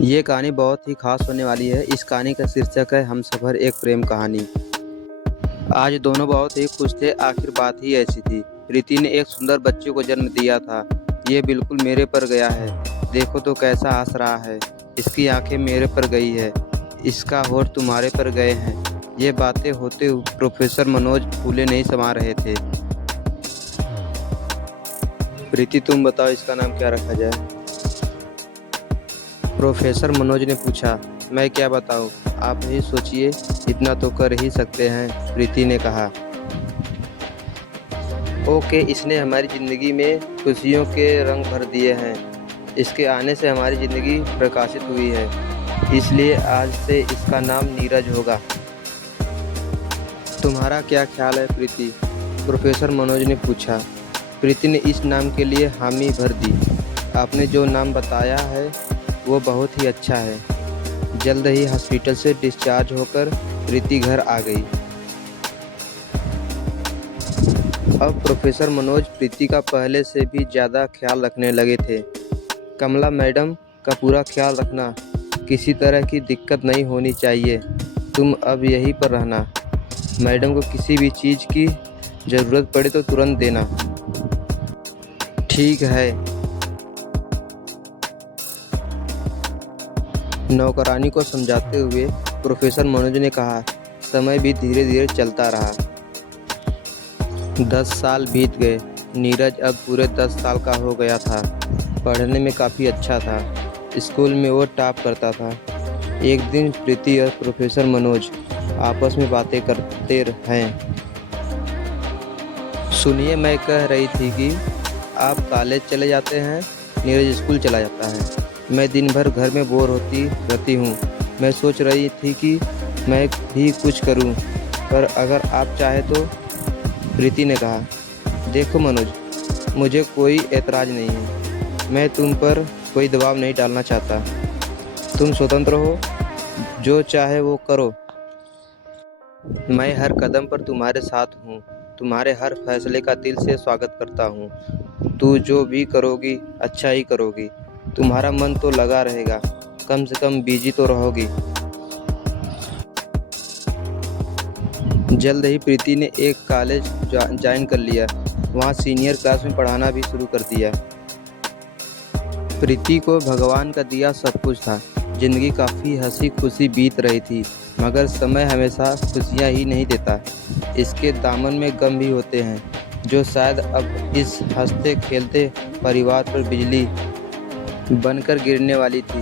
ये कहानी बहुत ही खास होने वाली है। इस कहानी का शीर्षक है हमसफर एक प्रेम कहानी। आज दोनों बहुत ही खुश थे। आखिर बात ही ऐसी थी। प्रीति ने एक सुंदर बच्चे को जन्म दिया था। ये बिल्कुल मेरे पर गया है। देखो तो कैसा हंस रहा है। इसकी आंखें मेरे पर गई है। इसका होठ तुम्हारे पर गए हैं। ये बातें होते हुए प्रोफेसर मनोज फूले नहीं समा रहे थे। प्रीति, तुम बताओ इसका नाम क्या रखा जाए? प्रोफेसर मनोज ने पूछा। मैं क्या बताऊं, आप ही सोचिए, इतना तो कर ही सकते हैं, प्रीति ने कहा। ओके, इसने हमारी ज़िंदगी में खुशियों के रंग भर दिए हैं। इसके आने से हमारी ज़िंदगी प्रकाशित हुई है, इसलिए आज से इसका नाम नीरज होगा। तुम्हारा क्या ख्याल है प्रीति? प्रोफेसर मनोज ने पूछा। प्रीति ने इस नाम के लिए हामी भर दी। आपने जो नाम बताया है वो बहुत ही अच्छा है। जल्द ही हॉस्पिटल से डिस्चार्ज होकर प्रीति घर आ गई। अब प्रोफेसर मनोज प्रीति का पहले से भी ज़्यादा ख्याल रखने लगे थे। कमला मैडम का पूरा ख्याल रखना, किसी तरह की दिक्कत नहीं होनी चाहिए। तुम अब यहीं पर रहना। मैडम को किसी भी चीज़ की ज़रूरत पड़े तो तुरंत देना। ठीक है। नौकरानी को समझाते हुए प्रोफेसर मनोज ने कहा। समय भी धीरे धीरे चलता रहा। 10 साल बीत गए। नीरज अब पूरे 10 साल का हो गया था। पढ़ने में काफ़ी अच्छा था। स्कूल में वो टॉप करता था। एक दिन प्रीति और प्रोफेसर मनोज आपस में बातें करते हैं। सुनिए, मैं कह रही थी कि आप कॉलेज चले जाते हैं, नीरज स्कूल चला जाता है। मैं दिन भर घर में बोर होती रहती हूँ। मैं सोच रही थी कि मैं भी कुछ करूँ, पर अगर आप चाहे तो। प्रीति ने कहा। देखो मनोज, मुझे कोई एतराज़ नहीं है। मैं तुम पर कोई दबाव नहीं डालना चाहता। तुम स्वतंत्र हो, जो चाहे वो करो। मैं हर कदम पर तुम्हारे साथ हूँ। तुम्हारे हर फैसले का दिल से स्वागत करता हूँ। तू जो भी करोगी अच्छा ही करोगी। तुम्हारा मन तो लगा रहेगा, कम से कम बिजी तो रहोगी। जल्द ही प्रीति ने एक कॉलेज ज्वाइन कर लिया। वहाँ सीनियर क्लास में पढ़ाना भी शुरू कर दिया। प्रीति को भगवान का दिया सब कुछ था। जिंदगी काफ़ी हंसी खुशी बीत रही थी, मगर समय हमेशा खुशियाँ ही नहीं देता। इसके दामन में गम भी होते हैं, जो शायद अब इस हंसते खेलते परिवार पर बिजली बनकर गिरने वाली थी।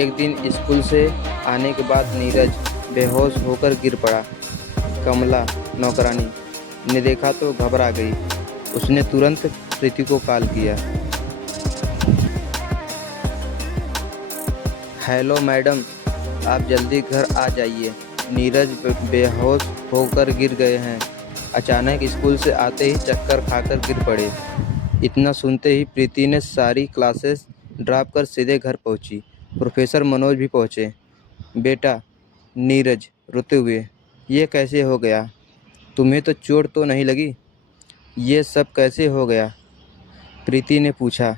एक दिन स्कूल से आने के बाद नीरज बेहोश होकर गिर पड़ा। कमला नौकरानी ने देखा तो घबरा गई। उसने तुरंत प्रीति को कॉल किया। हेलो मैडम, आप जल्दी घर आ जाइए। नीरज बेहोश होकर गिर गए हैं। अचानक स्कूल से आते ही चक्कर खाकर गिर पड़े। इतना सुनते ही प्रीति ने सारी क्लासेस ड्रॉप कर सीधे घर पहुंची। प्रोफेसर मनोज भी पहुंचे। बेटा, नीरज रोते हुए, ये कैसे हो गया? तुम्हें तो चोट तो नहीं लगी? ये सब कैसे हो गया? प्रीति ने पूछा।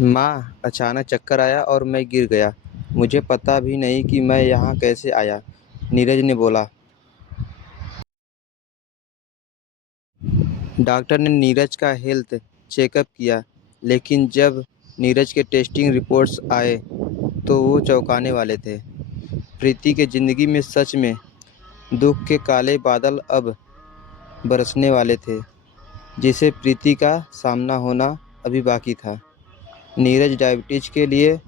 माँ, अचानक चक्कर आया और मैं गिर गया। मुझे पता भी नहीं कि मैं यहाँ कैसे आया, नीरज ने बोला। डॉक्टर ने नीरज का हेल्थ चेकअप किया, लेकिन जब नीरज के टेस्टिंग रिपोर्ट्स आए तो वो चौंकाने वाले थे। प्रीति के ज़िंदगी में सच में दुख के काले बादल अब बरसने वाले थे, जिसे प्रीति का सामना होना अभी बाकी था। नीरज डायबिटीज़ के लिए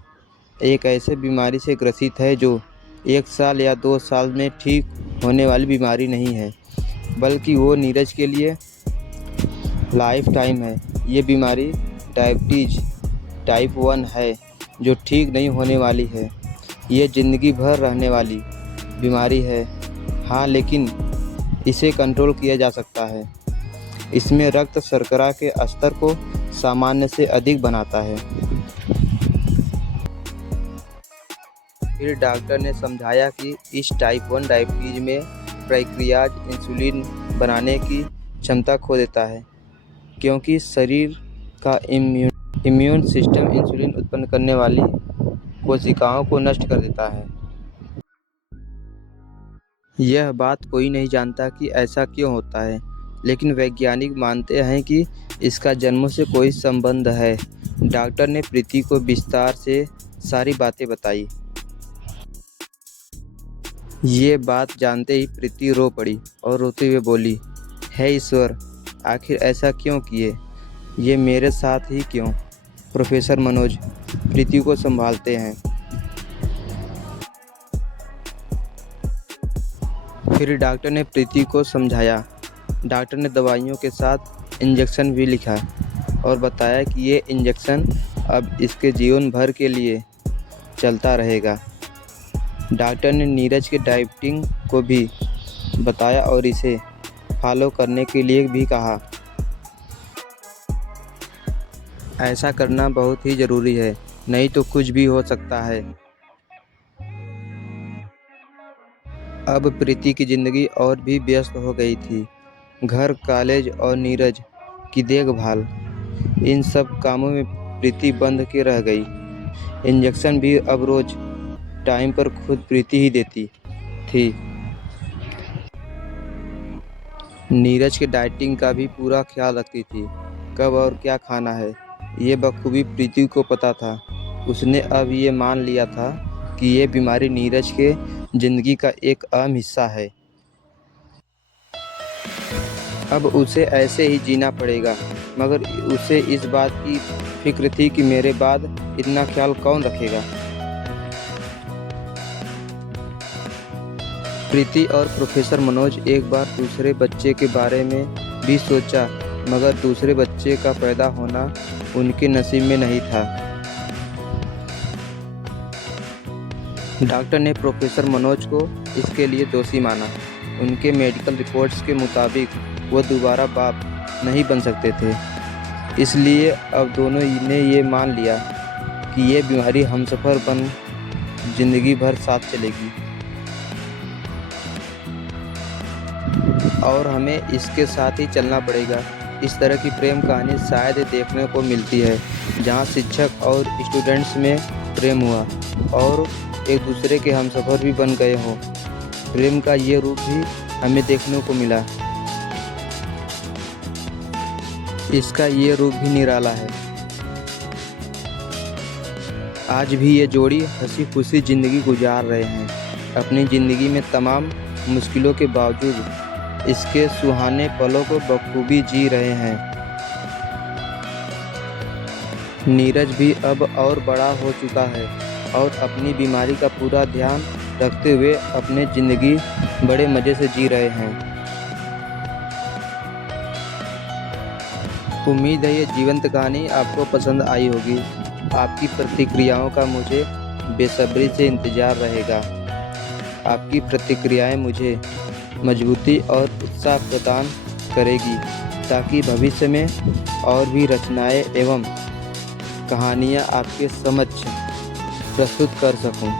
एक ऐसे बीमारी से ग्रसित है जो 1 साल या 2 साल में ठीक होने वाली बीमारी नहीं है, बल्कि वो नीरज के लिए लाइफ टाइम है। ये बीमारी डायबिटीज़ टाइप 1 है, जो ठीक नहीं होने वाली है। ये ज़िंदगी भर रहने वाली बीमारी है। हाँ, लेकिन इसे कंट्रोल किया जा सकता है। इसमें रक्त शर्करा के स्तर को सामान्य से अधिक बनाता है। फिर डॉक्टर ने समझाया कि इस टाइप 1 डायबिटीज़ में पैंक्रियाज इंसुलिन बनाने की क्षमता खो देता है, क्योंकि शरीर का इम्यून इम्यून सिस्टम इंसुलिन उत्पन्न करने वाली कोशिकाओं को नष्ट कर देता है। यह बात कोई नहीं जानता कि ऐसा क्यों होता है, लेकिन वैज्ञानिक मानते हैं कि इसका जन्मों से कोई संबंध है। डॉक्टर ने प्रीति को विस्तार से सारी बातें बताई। ये बात जानते ही प्रीति रो पड़ी और रोते हुए बोली, हे ईश्वर, आखिर ऐसा क्यों किए? ये मेरे साथ ही क्यों? प्रोफेसर मनोज प्रीति को संभालते हैं। फिर डॉक्टर ने प्रीति को समझाया। डॉक्टर ने दवाइयों के साथ इंजेक्शन भी लिखा और बताया कि ये इंजेक्शन अब इसके जीवन भर के लिए चलता रहेगा। डॉक्टर ने नीरज के डाइटिंग को भी बताया और इसे फॉलो करने के लिए भी कहा। ऐसा करना बहुत ही ज़रूरी है, नहीं तो कुछ भी हो सकता है। अब प्रीति की ज़िंदगी और भी व्यस्त हो गई थी। घर, कॉलेज और नीरज की देखभाल, इन सब कामों में प्रीति बंध के रह गई। इंजेक्शन भी अब रोज़ टाइम पर खुद प्रीति ही देती थी। नीरज के डाइटिंग का भी पूरा ख्याल रखती थी। कब और क्या खाना है, ये बखूबी प्रीति को पता था। उसने अब ये मान लिया था कि ये बीमारी नीरज के ज़िंदगी का एक अहम हिस्सा है। अब उसे ऐसे ही जीना पड़ेगा, मगर उसे इस बात की फिक्र थी कि मेरे बाद इतना ख्याल कौन रखेगा। प्रीति और प्रोफेसर मनोज एक बार दूसरे बच्चे के बारे में भी सोचा, मगर दूसरे बच्चे का पैदा होना उनके नसीब में नहीं था। डॉक्टर ने प्रोफेसर मनोज को इसके लिए दोषी माना। उनके मेडिकल रिपोर्ट्स के मुताबिक वो दोबारा बाप नहीं बन सकते थे। इसलिए अब दोनों ने ये मान लिया कि ये बीमारी हमसफ़र बन जिंदगी भर साथ चलेगी और हमें इसके साथ ही चलना पड़ेगा। इस तरह की प्रेम कहानी शायद देखने को मिलती है, जहाँ शिक्षक और स्टूडेंट्स में प्रेम हुआ और एक दूसरे के हमसफ़र भी बन गए हों। प्रेम का ये रूप भी हमें देखने को मिला। इसका ये रूप भी निराला है। आज भी ये जोड़ी हंसी खुशी ज़िंदगी गुजार रहे हैं। अपनी ज़िंदगी में तमाम मुश्किलों के बावजूद इसके सुहाने पलों को बखूबी जी रहे हैं। नीरज भी अब और बड़ा हो चुका है और अपनी बीमारी का पूरा ध्यान रखते हुए अपनी ज़िंदगी बड़े मज़े से जी रहे हैं। उम्मीद है ये जीवंत कहानी आपको पसंद आई होगी। आपकी प्रतिक्रियाओं का मुझे बेसब्री से इंतज़ार रहेगा। आपकी प्रतिक्रियाएं मुझे मजबूती और उत्साह प्रदान करेगी, ताकि भविष्य में और भी रचनाएं एवं कहानियां आपके समक्ष प्रस्तुत कर सकूं।